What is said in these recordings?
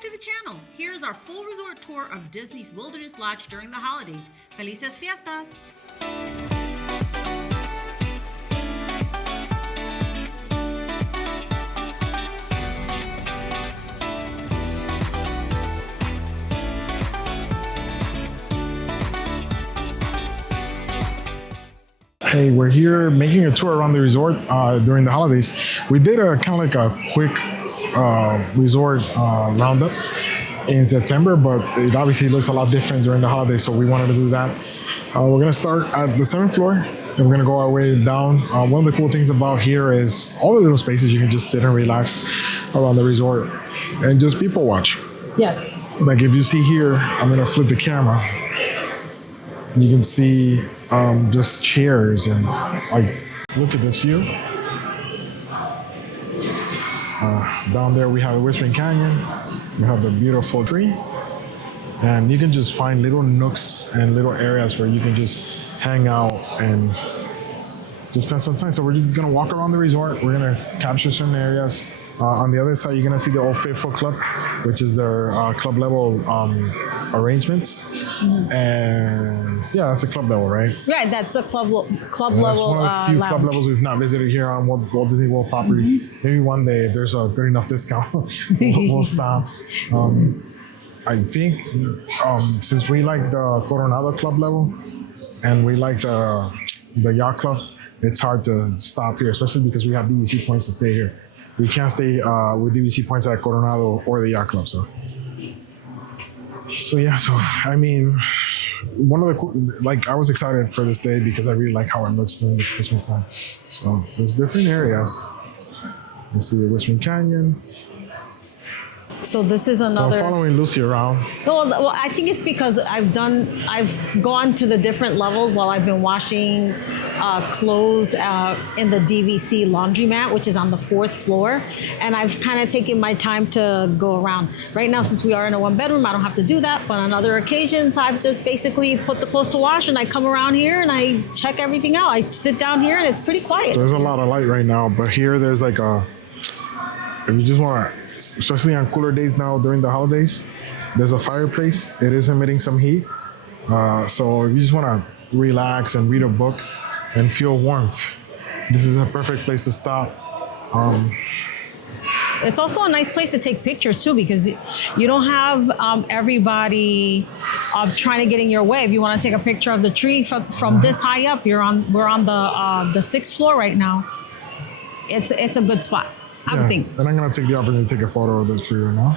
back to the channel. Here's our full resort tour of Disney's Wilderness Lodge during the holidays. Felices fiestas! Hey, we're here making a tour around the resort during the holidays. We did a kind of like a quick resort roundup in September, but it obviously looks a lot different during the holidays, so we wanted to do that. We're gonna start at the 7th floor, and we're gonna go our way down. One of the cool things about here is all the little spaces you can just sit and relax around the resort and just people watch. Yes. Like if you see here, I'm gonna flip the camera. You can see just chairs and like, look at this view. Down there we have the Whispering Canyon. We have the beautiful tree. And you can just find little nooks and little areas where you can just hang out and just spend some time. So we're gonna walk around the resort. We're gonna capture certain areas. On the other side, you're gonna see the Old Faithful Club, which is their club level arrangements. Mm-hmm. And yeah, that's a club level, right? Right, that's a club level. That's one of the few club levels we've not visited here on Walt Disney World property. Mm-hmm. Maybe one day, if there's a good enough discount, we'll stop. I think since we like the Coronado club level and we like the yacht club, it's hard to stop here, especially because we have DVC points to stay here. We can't stay with DVC points at Coronado or the yacht club. So yeah, I mean, one of the, I was excited for this day because I really like how it looks during the Christmas time. So there's different areas. You see the Whispering Canyon. So this is another. So I'm following Lucy around. Well, I think it's because I've gone to the different levels while I've been washing clothes in the DVC laundromat, which is on the 4th floor, and I've kind of taken my time to go around. Right now, since we are in a 1-bedroom, I don't have to do that. But on other occasions, I've just basically put the clothes to wash, and I come around here and I check everything out. I sit down here, and it's pretty quiet. So there's a lot of light right now, but here there's like if you just want to. Especially on cooler days now during the holidays, there's a fireplace. It is emitting some heat. So if you just want to relax and read a book and feel warmth, this is a perfect place to stop. It's also a nice place to take pictures too, because you don't have everybody trying to get in your way. If you want to take a picture of the tree from this high up, we're on the 6th floor right now. It's a good spot. I would think. And I'm going to take the opportunity to take a photo of the tree right now.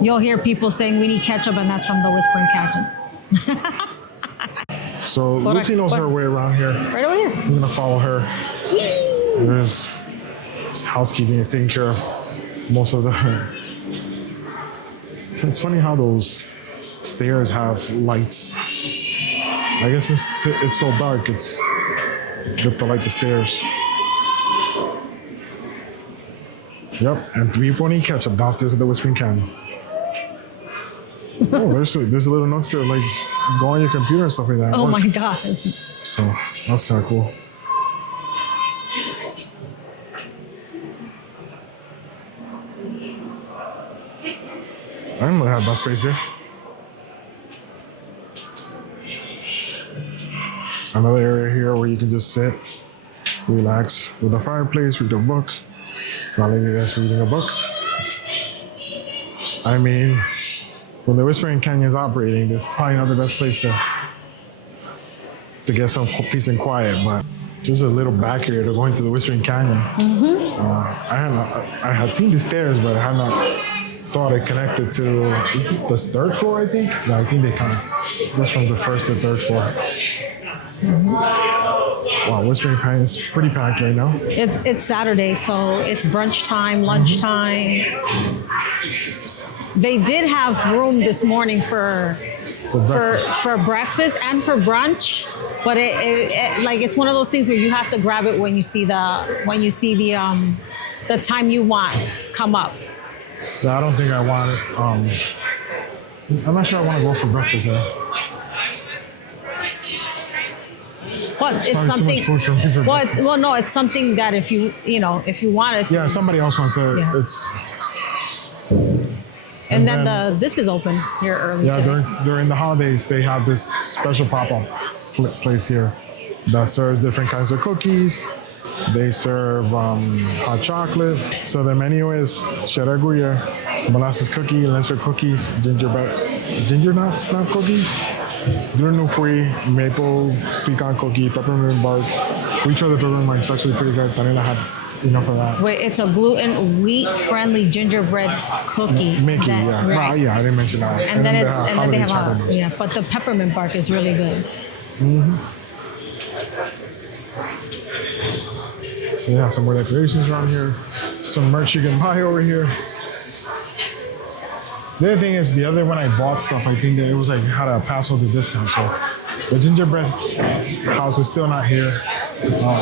You'll hear people saying we need ketchup, and that's from the Whispering Canyon. So Lucy knows her way around here. Right over here. I'm going to follow her. Whee! There's housekeeping is taking care of most of the... It's funny how those stairs have lights. I guess it's so dark, it's good to light the stairs. Yep, and people need ketchup downstairs at the Whispering Canyon. Oh, there's a little nook to like go on your computer and stuff like that. Oh my God. So that's kind of cool. I didn't know they had that space there. Another area here where you can just sit, relax with a fireplace, read a book. Not like you guys reading a book. I mean, when the Whispering Canyon is operating, it's probably not the best place to get some peace and quiet, but just a little back area to go into the Whispering Canyon. Mm-hmm. I had seen the stairs, but I had not thought it connected to the 3rd floor, I think. No, I think they kind of, just from the 1st to 3rd floor. Mm-hmm. Wow, Whispering Canyon is pretty packed right now. It's Saturday, so it's brunch time, lunch time. They did have room this morning for breakfast and for brunch, but it's one of those things where you have to grab it when you see the time you want come up. Yeah, I don't think I want it. I'm not sure I want to go for breakfast though. But it's probably something. too much food for me for Well, no, it's something that if you wanted to. Yeah, somebody else wants to. Yeah. It's. And then this is open here early Yeah, today. during the holidays, they have this special pop-up place here that serves different kinds of cookies. They serve hot chocolate. So the menu is charaguya, molasses cookie, lancer cookies, ginger nut snap cookies, gluten-free maple pecan cookie, peppermint bark. We tried the peppermint bark. It's actually pretty good. Daniela had enough of that. Wait, it's a gluten wheat-friendly gingerbread cookie. Mickey, that- yeah. Right. Well, yeah, I didn't mention that. And then they have chocolate bars. yeah, but the peppermint bark is really good. So yeah, some more decorations around here. Some merch you can buy over here. The other thing is, the other when I bought stuff, I think that it was like had a password to discount. So the gingerbread house is still not here.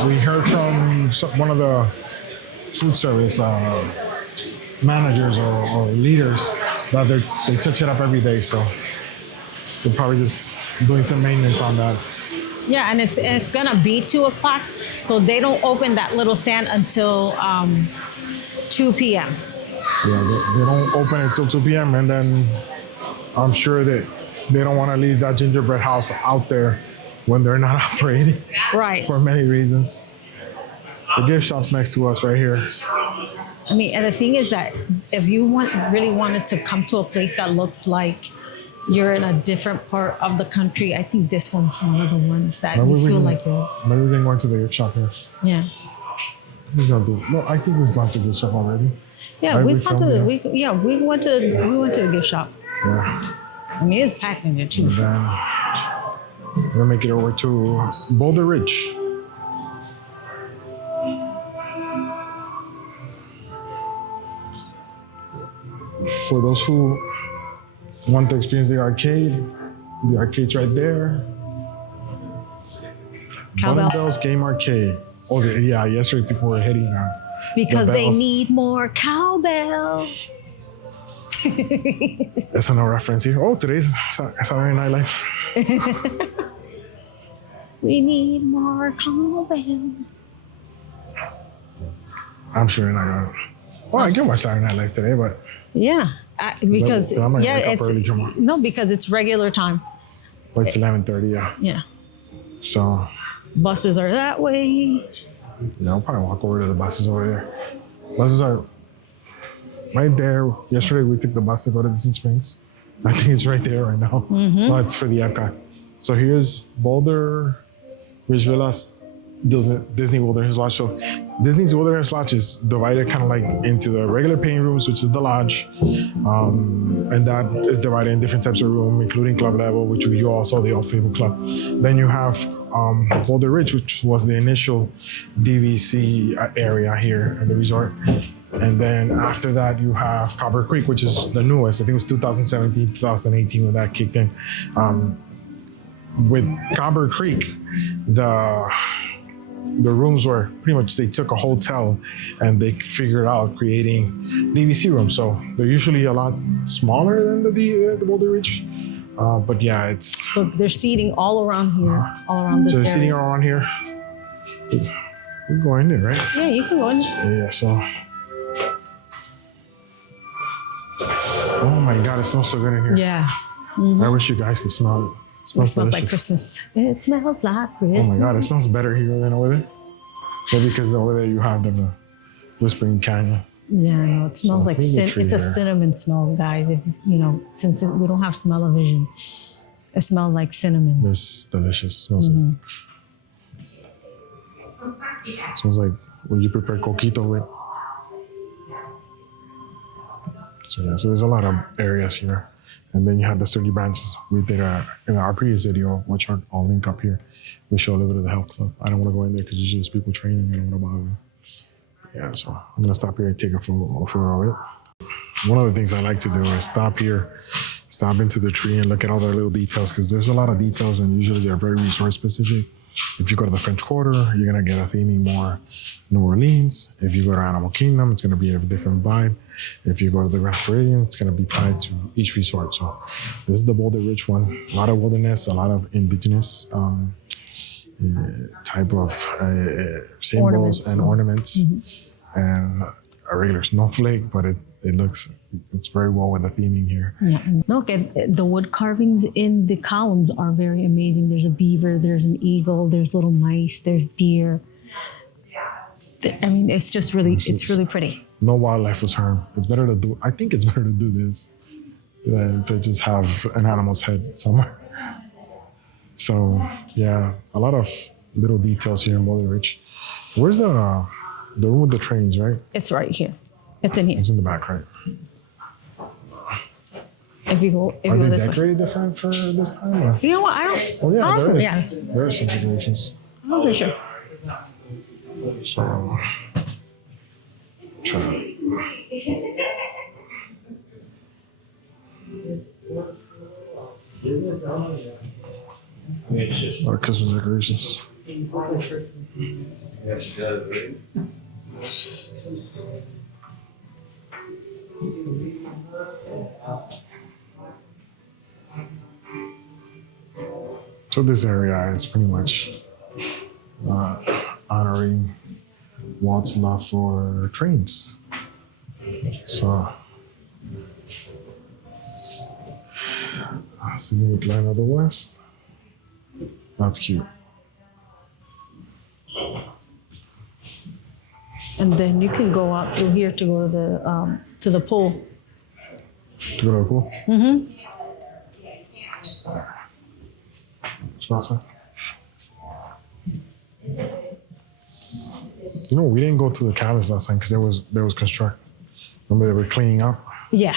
We heard from one of the food service managers or leaders that they touch it up every day. So they're probably just doing some maintenance on that. Yeah, and it's gonna be 2:00, so they don't open that little stand until 2 p.m. Yeah, they don't open it till 2 p.m. And then I'm sure that they don't want to leave that gingerbread house out there when they're not operating Right. for many reasons. The gift shop's next to us right here. I mean, and the thing is that if you really wanted to come to a place that looks like you're in a different part of the country, I think this one's one of the ones that you feel like you're. Maybe we can go into the gift shop here. Yeah. Who's gonna do? No, I think we've gone to the gift shop already. Yeah, Right, we we went to filmed we went to the gift shop. Yeah. I mean, it's packed in there too. And then we're gonna make it over to Boulder Ridge. For those who want to experience the arcade's right there. Cowbell. Bell's Game Arcade. Oh, yeah, yesterday people were hitting Because the they bells. need more cowbell. That's another reference here. Oh, today's Saturday Night Live. We need more cowbell. I'm sure you're not gonna. Well, I can watch Saturday Night Live today, but Yeah, because I'm gonna yeah, wake up early tomorrow. no, because it's regular time. it's 11:30. Yeah. Yeah, So buses are that way. I'll probably walk over to the buses over there. Buses are right there. Yesterday we took the bus to go to Disney Springs. I think it's right there right now. Well, it's for the Epcot. So here's Boulder, Ridge Villas, Disney Wilderness Lodge. So Disney's Wilderness Lodge is divided kind of like into the regular paying rooms, which is the lodge. And that is divided in different types of rooms, including club level, which you all saw the All Favorite Club. Then you have Boulder Ridge, which was the initial DVC area here at the resort. And then after that, you have Copper Creek, which is the newest. I think it was 2017, 2018 when that kicked in. With Copper Creek, the rooms were pretty much, they took a hotel and they figured out creating DVC rooms. So they're usually a lot smaller than the Boulder Ridge. But yeah, it's. So they're seating all around here, all around this So they're area. sitting around here. We're going in, right? Yeah, you can go in. Yeah, so. Oh my God, it smells so good in here. Yeah, I wish you guys could smell it. it smells like delicious. Christmas. It smells like Oh Christmas. my God, it smells better here than over there. Maybe because over there you have the Whispering Canyon. Yeah, I know. It smells like there's a tree it's a here. cinnamon smell, guys. If since we don't have smell-o-vision, it smells like cinnamon. It's delicious. Smells like. Smells like when you prepare coquito with. So yeah, so there's a lot of areas here. And then you have the sturdy branches. We did in our previous video, which I'll link up here. We show a little bit of the health club. I don't want to go in there because usually there's people training. I don't want to bother them. Yeah, so I'm gonna stop here and take a photo of it. One of the things I like to do is stop here, stop into the tree and look at all the little details because there's a lot of details and usually they're very resort specific. If you go to the French Quarter, you're gonna get a theming more New Orleans. If you go to Animal Kingdom, it's gonna be a different vibe. If you go to the Grand Floridian, it's gonna be tied to each resort. So this is the Boulder Ridge one. A lot of wilderness, a lot of indigenous type of symbols and ornaments, and a regular snowflake, but it's very well with the theming here. Yeah, and look at the wood carvings in the columns are very amazing. There's a beaver, there's an eagle, there's little mice, there's deer. I mean, it's really pretty. No wildlife was harmed. I think it's better to do this than to just have an animal's head somewhere. So yeah, a lot of little details here in Boulder Ridge. Where's the room with the trains, right? It's right here. It's in here. It's in the back, right? If you go Are they this decorated different for this time? Or? way. You know what? I don't. Oh yeah, I don't there know. is. Yeah. There are some decorations. I'm not really sure. So try. Our Christmas decorations. Yes, it does, right? So this area is pretty much honoring Walt's love for trains. So scenic line of the West. That's cute. And then you can go out through here to go to the pool. To go to the pool? Mm-hmm. Sponsor. You know, we didn't go to the cabins last time because there was construction. Remember they were cleaning up? Yeah.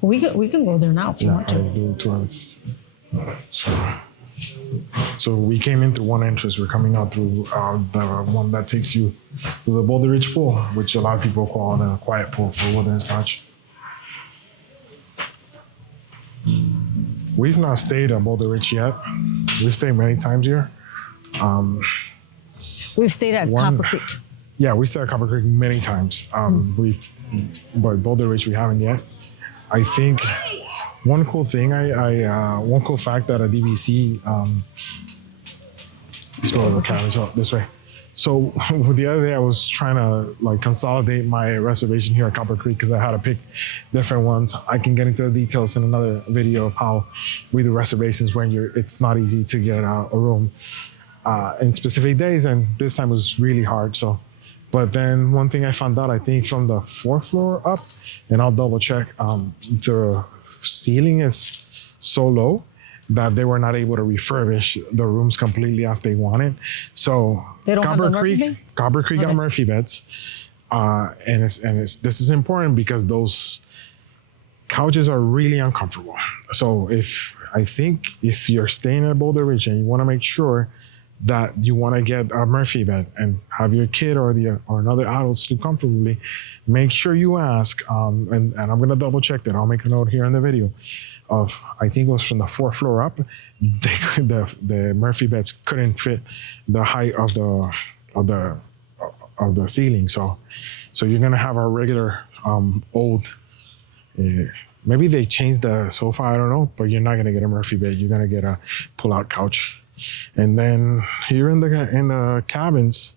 We can go there now if you want I to. do too. So we came in through one entrance. We're coming out through the one that takes you to the Boulder Ridge Pool, which a lot of people call the quiet pool for Wilderness Lodge. We've not stayed at Boulder Ridge yet. We've stayed many times here. We've stayed at Copper Creek. Yeah, we stayed at Copper Creek many times. But Boulder Ridge we haven't yet. I think one cool thing, one cool fact that a DVC, let's go to the cabin, this way. So the other day I was trying to consolidate my reservation here at Copper Creek because I had to pick different ones. I can get into the details in another video of how we do reservations when it's not easy to get a room in specific days, and this time was really hard. So, but then one thing I found out, I think from the 4th floor up, and I'll double check, the ceiling is so low that they were not able to refurbish the rooms completely as they wanted. So They don't have the Murphy bed? Copper Creek got Okay. Murphy beds, and this is important because those couches are really uncomfortable. So if you're staying at Boulder Ridge and you want to make sure that you want to get a Murphy bed and have your kid or another adult sleep comfortably, make sure you ask. And I'm gonna double check that. I'll make a note here in the video. I think it was from the 4th floor up, the Murphy beds couldn't fit the height of the ceiling. So you're gonna have a regular old. Maybe they changed the sofa. I don't know, but you're not gonna get a Murphy bed. You're gonna get a pull-out couch. And then here in the cabins,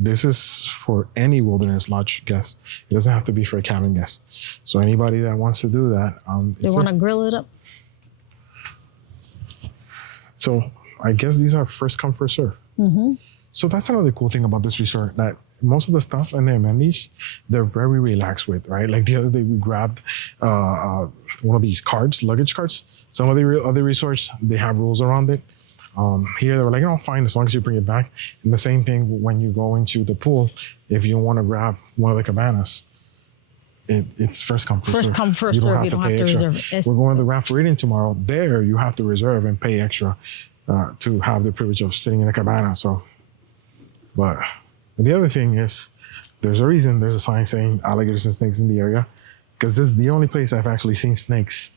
this is for any Wilderness Lodge guest. It doesn't have to be for a cabin guest. So anybody that wants to do that, They want to grill it up. So I guess these are first come, first serve. Mm-hmm. So that's another cool thing about this resort, that most of the stuff and the amenities, they're very relaxed with, right? Like the other day we grabbed one of these carts, luggage carts. Some of the other resorts, they have rules around it. Here they were like, fine, as long as you bring it back. And the same thing when you go into the pool, if you want to grab one of the cabanas, it's first come, first serve. First come, first serve. You don't have to reserve it. We're going to the Raft for Reading tomorrow. There, you have to reserve and pay extra to have the privilege of sitting in a cabana. So, but the other thing is, there's a sign saying alligators and snakes in the area, because this is the only place I've actually seen snakes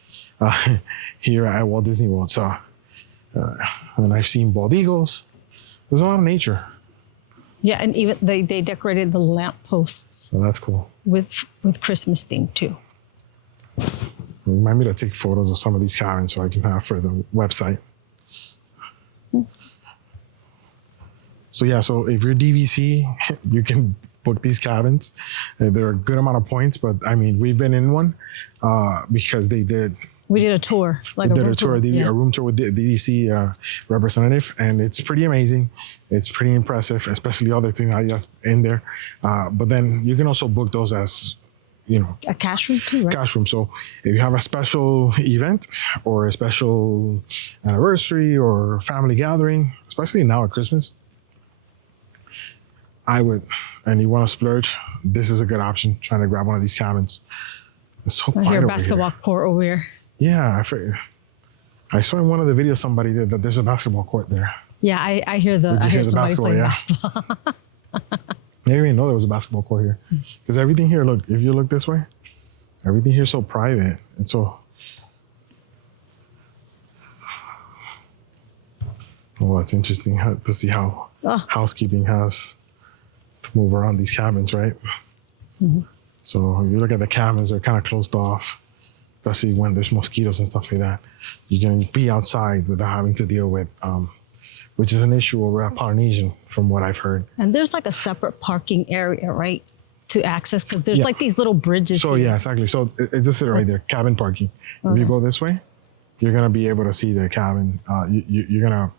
here at Walt Disney World. So, and I've seen bald eagles. There's a lot of nature. Yeah, and even they decorated the lamp posts So that's cool. with Christmas theme too. Remind me to take photos of some of these cabins so I can have for the website. So yeah, so if you're DVC, you can book these cabins. They're a good amount of points, but I mean, we've been in one because we did a tour, a room tour with the DVC representative, and it's pretty amazing. It's pretty impressive, especially all the things I just in there. But then you can also book those as, a cash room too, right? Cash room. So if you have a special event or a special anniversary or family gathering, especially now at Christmas, and you want to splurge, this is a good option. Trying to grab one of these cabins. It's so quiet I hear over basketball here. court over here. Yeah, I saw in one of the videos somebody did that there's a basketball court there. Yeah, I hear somebody playing basketball. I didn't even know there was a basketball court here. Because everything here, look, if you look this way, everything here is so private. And so, it's interesting to see how housekeeping has to move around these cabins, right? Mm-hmm. So if you look at the cabins, they're kind of closed off, especially when there's mosquitoes and stuff like that. You can be outside without having to deal with, which is an issue over at Polynesian, from what I've heard. And there's like a separate parking area, right, to access? Because there's like these little bridges. So here. yeah, exactly. So it's just right there, cabin parking. If you go this way, you're gonna be able to see the cabin. You're gonna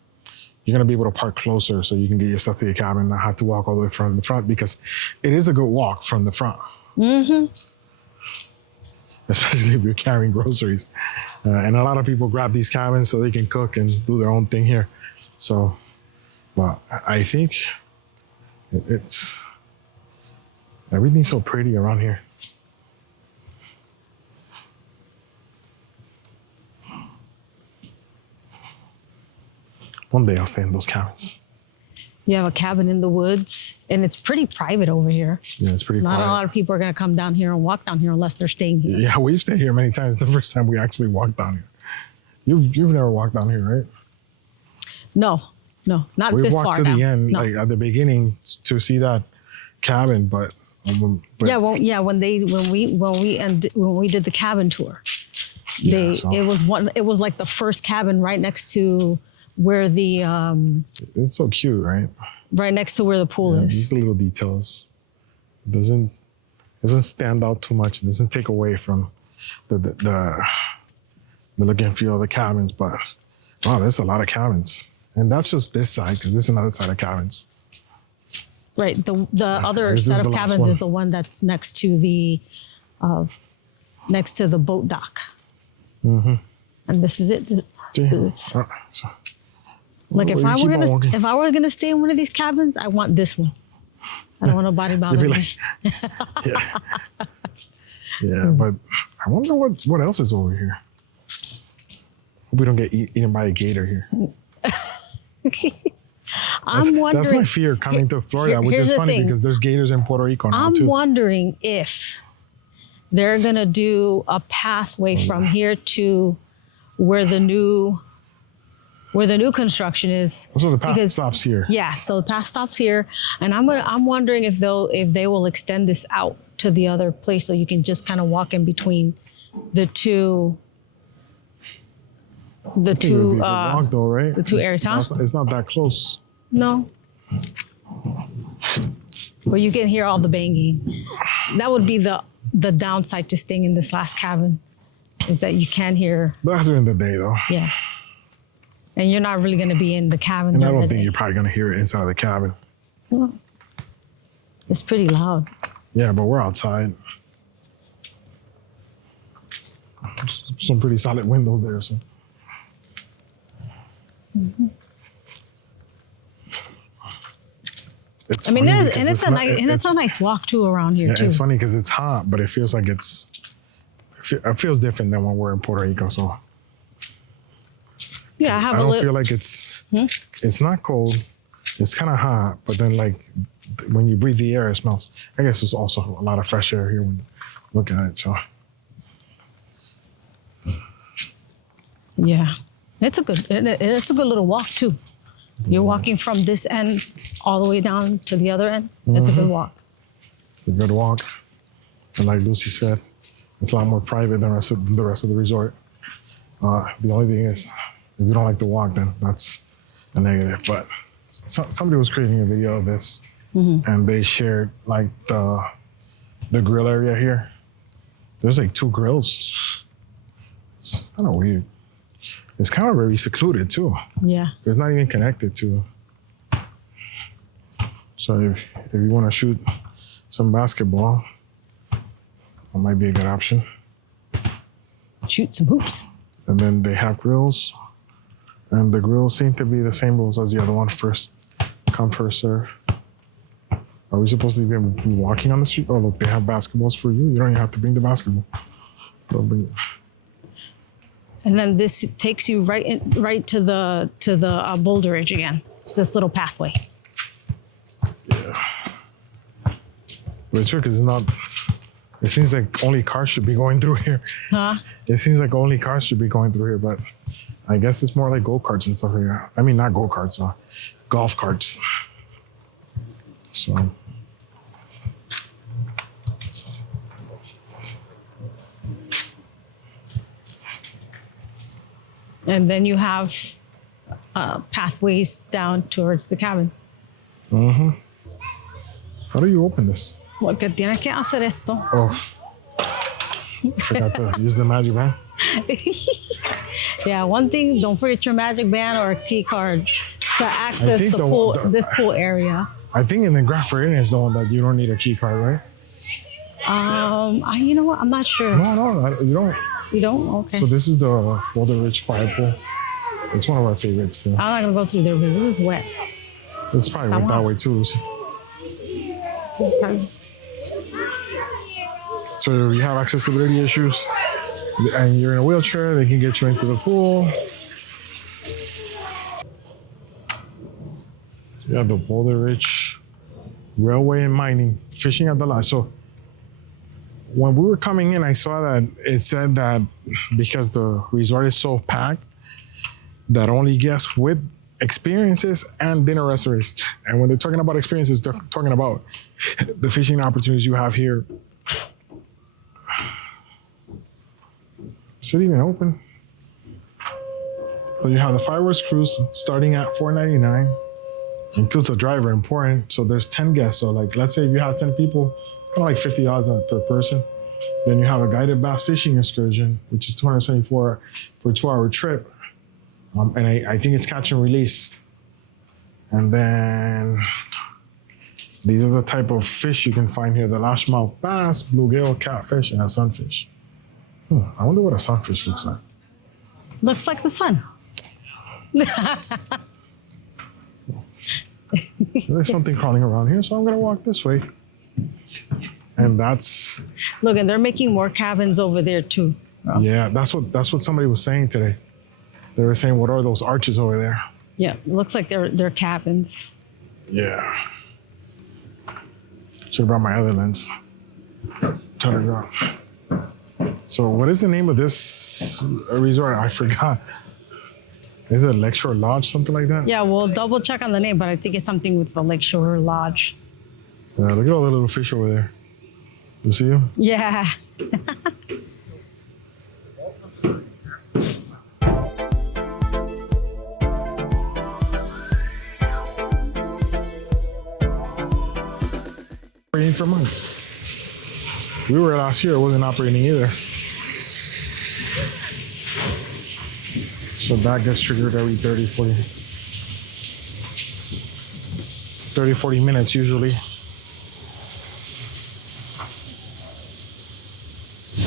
be able to park closer, so you can get your stuff to your cabin and not have to walk all the way from the front, because it is a good walk from the front. Mm-hmm. Especially if you're carrying groceries. And a lot of people grab these cabins so they can cook and do their own thing here. So, but I think it's everything's so pretty around here. One day I'll stay in those cabins. You have a cabin in the woods, and it's pretty private over here. Yeah, it's pretty quiet. Not a lot of people are going to come down here and walk down here unless they're staying here. Yeah, we've stayed here many times. The first time we actually walked down here. You've never walked down here, right? No, not we this walked far to down. the end, No. like at the beginning, to see that cabin, but when we did the cabin tour, it was like the first cabin right next to where the it's so cute, right? Right next to where the pool is. These little details. It doesn't stand out too much. It doesn't take away from the look and feel of the cabins, but wow, there's a lot of cabins. And that's just this side, because there's another side of cabins. Right. The other set of cabins is the one that's next to the boat dock. Mm-hmm. And this is it. Like if I were gonna stay in one of these cabins, I want this one. I don't want nobody bothering me. Yeah, but I wonder what else is over here. Hope we don't get eaten by a gator here. I'm wondering. That's my fear coming to Florida, which is funny because there's gators in Puerto Rico now too. I'm wondering if they're gonna do a pathway from here to where the new construction is. So the path stops here. Yeah, so the path stops here, and I'm wondering if they will extend this out to the other place so you can just kind of walk in between the two. Walk though, right? The two areas, huh? It's not that close. No. But you can hear all the banging. That would be the downside to staying in this last cabin, is that you can hear. But that's during the day though. Yeah. And you're not really going to be in the cabin. And I don't think you're probably going to hear it inside of the cabin. Well, it's pretty loud. Yeah, but we're outside. Some pretty solid windows there. So. Mm-hmm. It's a nice walk too around here too. It's funny because it's hot, but it feels like it feels different than when we're in Puerto Rico. So. Yeah, I don't feel like it's not cold. It's kind of hot, but then like when you breathe the air, it smells. I guess there's also a lot of fresh air here when you look at it. So yeah, it's a good little walk too. You're walking from this end all the way down to the other end. It's a good walk. A good walk, and like Lucy said, it's a lot more private than the rest of the resort. The only thing is, if you don't like to walk, then that's a negative. But somebody was creating a video of this, and they shared like the grill area here. There's like 2 grills. It's kind of weird. It's kind of very secluded too. Yeah. It's not even connected to. So if you want to shoot some basketball, that might be a good option. Shoot some hoops. And then they have grills, and the grills seem to be the same rules as the other one. First come, first serve. Are we supposed to be walking on the street? Oh, look, they have basketballs for you. You don't even have to bring the basketball. They'll bring it. And then this takes you right to the Boulder Ridge again. This little pathway. Yeah. But it's true because it's not. It seems like only cars should be going through here. Huh? It seems like only cars should be going through here, but I guess it's more like go-karts and stuff here. I mean, not go-karts, golf carts. So. And then you have pathways down towards the cabin. Mm-hmm. How do you open this? Porque tienes que hacer esto. Oh. I forgot to use the magic band. Yeah, one thing, don't forget your magic band or a key card to access think the the pool, one- this pool area. I think in the Grand Floridian is the one that you don't need a key card, right? You know what? I'm not sure. No, you don't. You don't? Okay. So this is the Boulder Ridge Fire Pool. It's one of our favorites too. I'm not gonna go through there because this is wet. It's probably went that way too. Okay. So if you have accessibility issues and you're in a wheelchair, they can get you into the pool. You have the Boulder Ridge Railway and Mining, fishing at the lodge. So when we were coming in, I saw that it said that because the resort is so packed, that only guests with experiences and dinner reservations. And when they're talking about experiences, they're talking about the fishing opportunities you have here. Is it even open? So you have the fireworks cruise starting at $4.99. Includes a driver, important. So there's 10 guests. So like, let's say if you have 10 people, kind of like $50 per person. Then you have a guided bass fishing excursion, which is $274 for a 2-hour trip. And I think it's catch and release. And then these are the type of fish you can find here: the largemouth bass, bluegill, catfish, and a sunfish. I wonder what a sunfish looks like. Looks like the sun. There's something crawling around here, so I'm gonna walk this way. And that's Look, and they're making more cabins over there too. yeah, that's what somebody was saying today. They were saying, what are those arches over there? Yeah, it looks like they're cabins. Yeah. Should have brought my other lens. So what is the name of this resort? I forgot. Is it Lakeshore Lodge, something like that? Yeah, we'll double check on the name, but I think it's something with the Lakeshore Lodge. Yeah, look at all the little fish over there. You see them? Yeah. Operating for months. We were last year, it wasn't operating either. So that gets triggered every 40 minutes usually.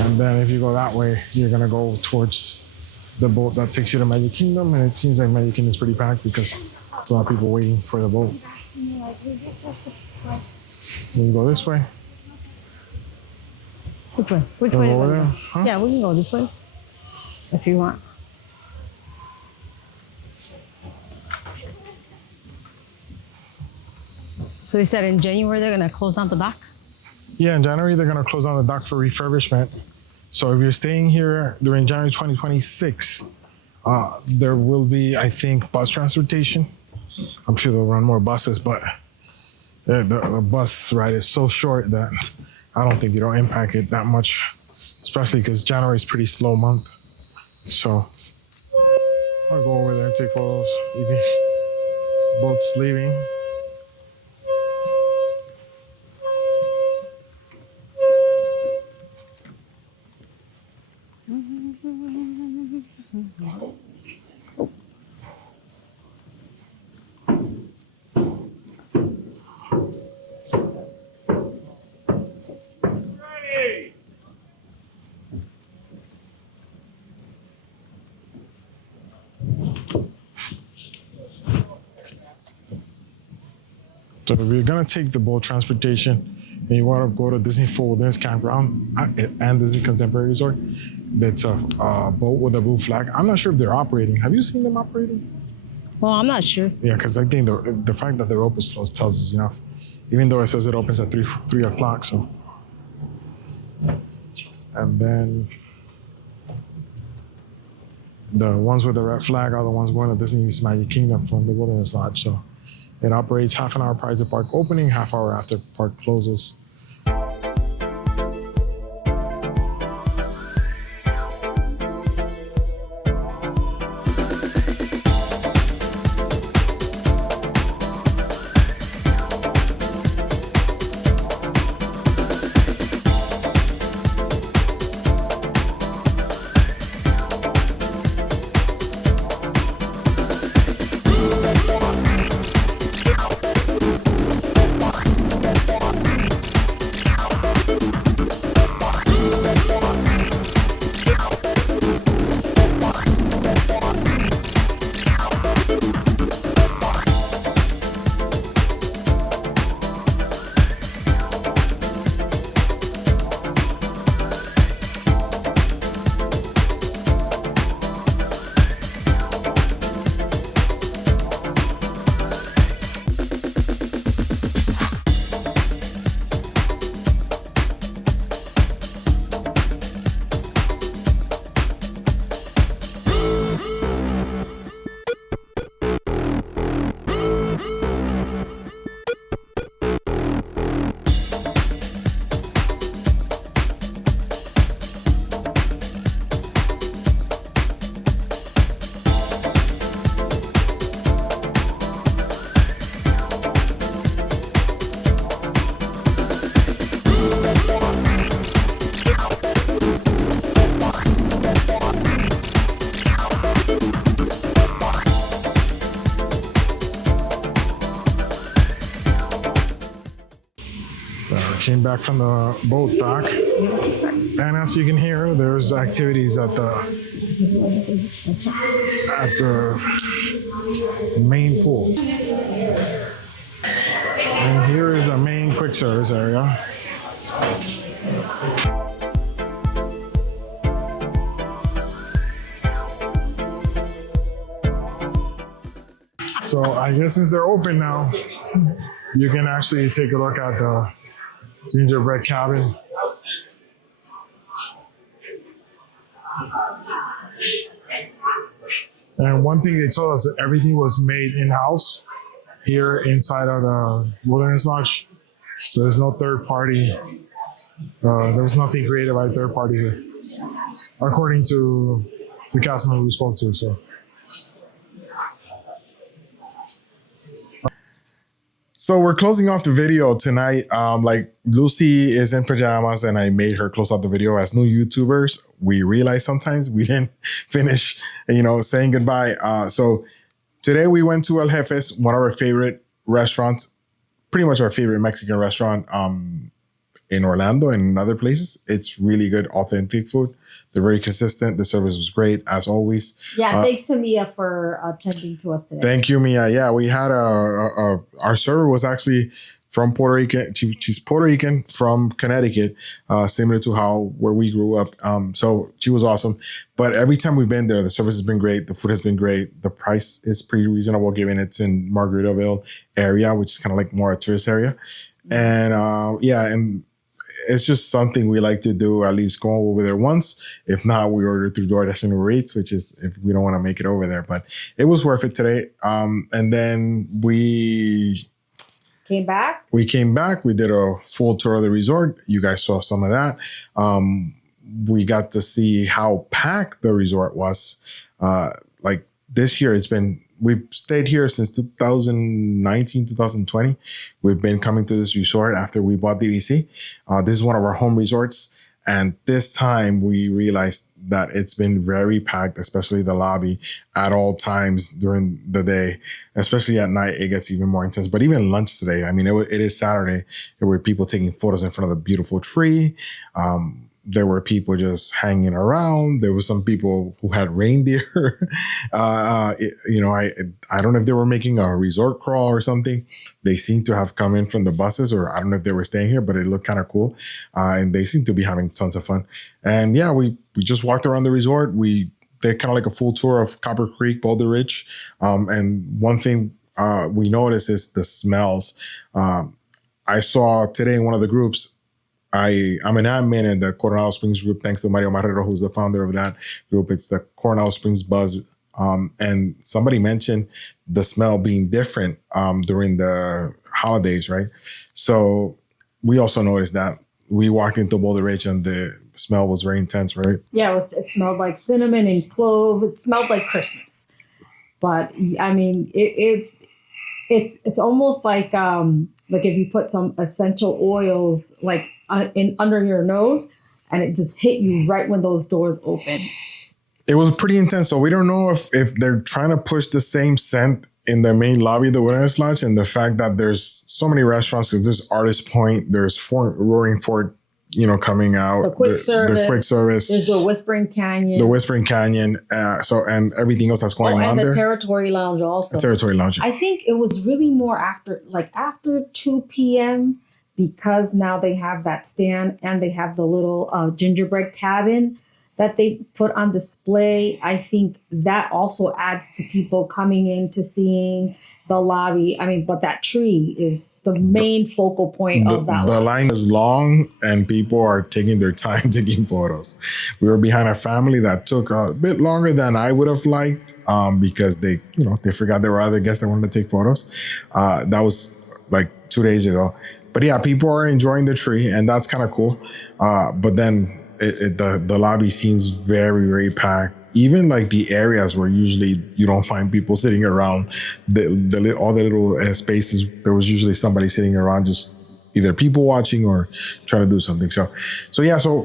And then if you go that way, you're gonna go towards the boat that takes you to Magic Kingdom, and it seems like Magic Kingdom is pretty packed because there's a lot of people waiting for the boat. When you go this way. Which way? Which Go way? over do we there? go? Huh? Yeah, we can go this way if you want. So they said in January they're gonna close down the dock. Yeah, in January they're gonna close down the dock for refurbishment. So if you're staying here during January 2026, there will be, I think, bus transportation. I'm sure they'll run more buses, but the bus ride is so short that I don't think it'll impact it that much, especially because January is a pretty slow month. So I'll go over there and take photos. Boats leaving. So if you're gonna take the boat transportation and you want to go to Disney Full Wilderness Campground and Disney Contemporary Resort, that's a boat with a blue flag. I'm not sure if they're operating. Have you seen them operating? Well, I'm not sure. Yeah, because I think the fact that the rope is closed tells us enough. Even though it says it opens at 3 o'clock. So, and then the ones with the red flag are the ones going to Disney's Magic Kingdom from the Wilderness Lodge. So it operates half an hour prior to park opening, half hour after park closes. Came back from the boat dock, and as you can hear, there's activities at the main pool. And here is the main quick service area. So I guess since they're open now, you can actually take a look at the Gingerbread cabin. And one thing they told us that everything was made in-house here inside of the Wilderness Lodge. So there's no third party. There was nothing created by third party here, according to the cast member we spoke to. So we're closing off the video tonight. Like Lucy is in pajamas and I made her close out the video. As new YouTubers, we realize sometimes we didn't finish, saying goodbye. So today we went to El Jefe's, one of our favorite restaurants, pretty much our favorite Mexican restaurant in Orlando and in other places. It's really good, authentic food. They're very consistent. The service was great, as always. Yeah, thanks to Mia for attending to us today. Thank you, Mia. Yeah, we had our server was actually from Puerto Rican. She's Puerto Rican from Connecticut, similar to where we grew up. So she was awesome. But every time we've been there, the service has been great. The food has been great. The price is pretty reasonable, given it's in Margaritaville area, which is kind of like more a tourist area. And and it's just something we like to do, at least go over there once. If not, we order through DoorDash and Uber Eats, which is if we don't want to make it over there. But it was worth it today. And then we came back. We did a full tour of the resort. You guys saw some of that. We got to see how packed the resort was. Like this year, it's been we've stayed here since 2019, 2020. We've been coming to this resort after we bought DVC. This is one of our home resorts. And this time we realized that it's been very packed, especially the lobby at all times during the day, especially at night, it gets even more intense. But even lunch today, I mean, it is Saturday. There were people taking photos in front of the beautiful tree. There were people just hanging around. There were some people who had reindeer. I don't know if they were making a resort crawl or something. They seem to have come in from the buses, or I don't know if they were staying here, but it looked kind of cool. And they seem to be having tons of fun. And yeah, we just walked around the resort. We did kind of like a full tour of Copper Creek, Boulder Ridge. And one thing we noticed is the smells. I saw today in one of the groups, I'm an admin in the Coronado Springs group, thanks to Mario Marrero, who's the founder of that group. It's the Coronado Springs Buzz. And somebody mentioned the smell being different during the holidays, right? So we also noticed that. We walked into Boulder Ridge and the smell was very intense, right? Yeah, it smelled like cinnamon and clove. It smelled like Christmas. But I mean, it's almost like if you put some essential oils like under your nose, and it just hit you right when those doors open. It was pretty intense. So we don't know if they're trying to push the same scent in the main lobby of the Wilderness Lodge, and the fact that there's so many restaurants, because there's Artist Point, there's Roaring Fork, coming out. The quick service. There's the Whispering Canyon. And everything else that's going on and there. The Territory Lounge also. The Territory Lounge. I think it was really more after 2 p.m. because now they have that stand and they have the little gingerbread cabin that they put on display. I think that also adds to people coming in to seeing the lobby. I mean, but that tree is the main focal point of that. The line is long and people are taking their time taking photos. We were behind a family that took a bit longer than I would have liked because they forgot there were other guests that wanted to take photos. That was like 2 days ago. But yeah, people are enjoying the tree, and that's kind of cool. But then the lobby seems very, very packed. Even like the areas where usually you don't find people sitting around, all the little spaces, there was usually somebody sitting around, just either people watching or trying to do something. So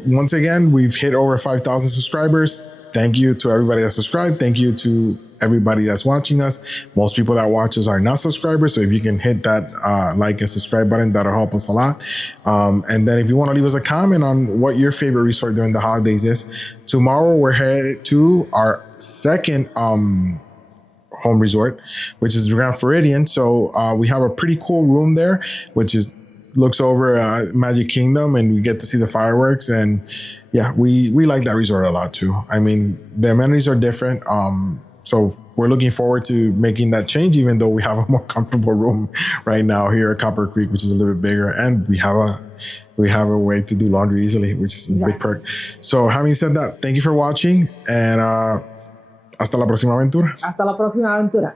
once again, we've hit over 5,000 subscribers. Thank you to everybody that subscribed. Thank you to everybody that's watching us. Most people that watch us are not subscribers. So if you can hit that like and subscribe button, that'll help us a lot. And then if you want to leave us a comment on what your favorite resort during the holidays is, tomorrow we're headed to our second home resort, which is Grand Floridian. So we have a pretty cool room there, which looks over Magic Kingdom, and we get to see the fireworks. And yeah, we like that resort a lot too. I mean, the amenities are different. So we're looking forward to making that change, even though we have a more comfortable room right now here at Copper Creek, which is a little bit bigger, and we have a way to do laundry easily, which is a big perk. So having said that, thank you for watching, and hasta la próxima aventura. Hasta la próxima aventura.